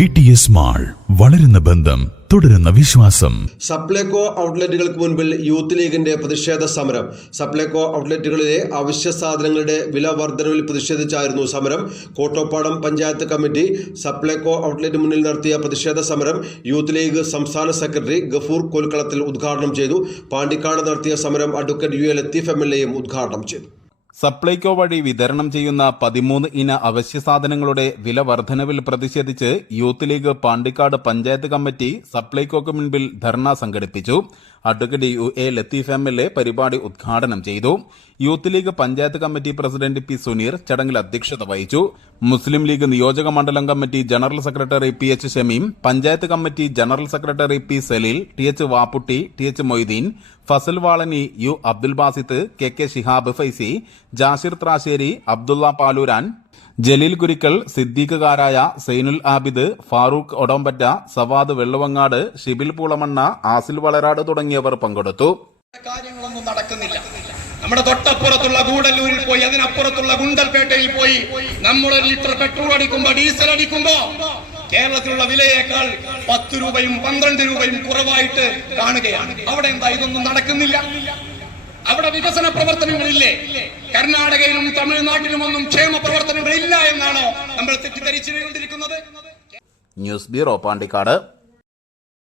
VTS mall, വളരുന്ന ബന്ധം, തുടരുന്ന വിശ്വാസം. സപ്ലൈകോ ഔട്ട്ലെറ്റുകൾക്ക് മുൻപിൽ യൂത്ത് ലീഗിന്റെ പ്രതിഷേധ സമരം. സപ്ലൈകോ ഔട്ട്ലെറ്റുകളിലെ അവശ്യ സാധനങ്ങളുടെ വില വർധനവിൽ പ്രതിഷേധിച്ചായിരുന്നു സമരം. കോട്ടോപ്പാടം പഞ്ചായത്ത് കമ്മിറ്റി സപ്ലൈകോ ഔട്ട്ലെറ്റ് മുന്നിൽ നടത്തിയ പ്രതിഷേധ സമരം യൂത്ത് ലീഗ് സംസ്ഥാന സെക്രട്ടറി ഗഫൂർ കോൽക്കളത്തിൽ ഉദ്ഘാടനം ചെയ്തു. പാണ്ടിക്കാട് നടത്തിയ സമരം അഡ്വക്കേറ്റ് UA ലത്തീഫ് MLA ഉദ്ഘാടനം ചെയ്തു. സപ്ലൈകോ വഴി വിതരണം ചെയ്യുന്ന 13 ഇന അവശ്യ സാധനങ്ങളുടെ വില വർധനവിൽ പ്രതിഷേധിച്ച് Youth League Pandikkad panchayat committee സപ്ലൈകോക്ക് മുൻപിൽ ധർണ സംഘടിപ്പിച്ചു. അഡ്വക്കേറ്റ് UA ലത്തീഫ് MLA പരിപാടി ഉദ്ഘാടനം ചെയ്തു. Youth League panchayat committee president P. Suneer ചടങ്ങിൽ അധ്യക്ഷത വഹിച്ചു. മുസ്ലിം ലീഗ് നിയോജക മണ്ഡലം committee general secretary PH Shameem, panchayat committee general secretary P. Saleel, TH Vapputty, TH Moideen, Fasal Valani, U. Abdul Basith, KK Shihab Faizy, Jashir Thrasseri, Abdulla Paloorran, Jaleel Kurikkal, സിദ്ദീഖുകാരായ സൈനുൽ ആബിദ്, ഫാറൂഖ് ഒടോമ്പറ്റ, സവാദ് വെള്ളുവങ്ങാട്, ഷിബിൽ പൂളമണ്ണ, ആസിൽ വളരാട് തുടങ്ങിയവർ പങ്കെടുത്തു. കാര്യങ്ങളൊന്നും നടക്കുന്നില്ല. നമ്മുടെ തൊട്ടപ്പുറത്തുള്ള ഗൂഡല്ലൂരിൽ പോയി, അതിനപ്പുറത്തുള്ള ഗുണ്ടൽപേട്ടയിൽ പോയി നമ്മൾ 1 ലിറ്റർ പെട്രോൾ അടിക്കുമ്പോ, ഡീസൽ അടിക്കുമ്പോ കേരളത്തിലുള്ള വിലയേക്കാൾ 10 രൂപയും 12 രൂപയും കുറവായിട്ട് കാണുകയാണ്. അവിടെ എന്താ ഇതൊന്നും നടക്കുന്നില്ല? അവിടെ വികസന പ്രവർത്തനങ്ങളില്ലേ? കർണാടകയിലും തമിഴ്നാട്ടിലും ഒന്നും ക്ഷേമ പ്രവർത്തനങ്ങൾ ഇല്ല എന്നാണോ നമ്മൾ തെറ്റിദ്ധരിച്ചുകൊണ്ടിരിക്കുന്നത്? News bureau, Pandikkad.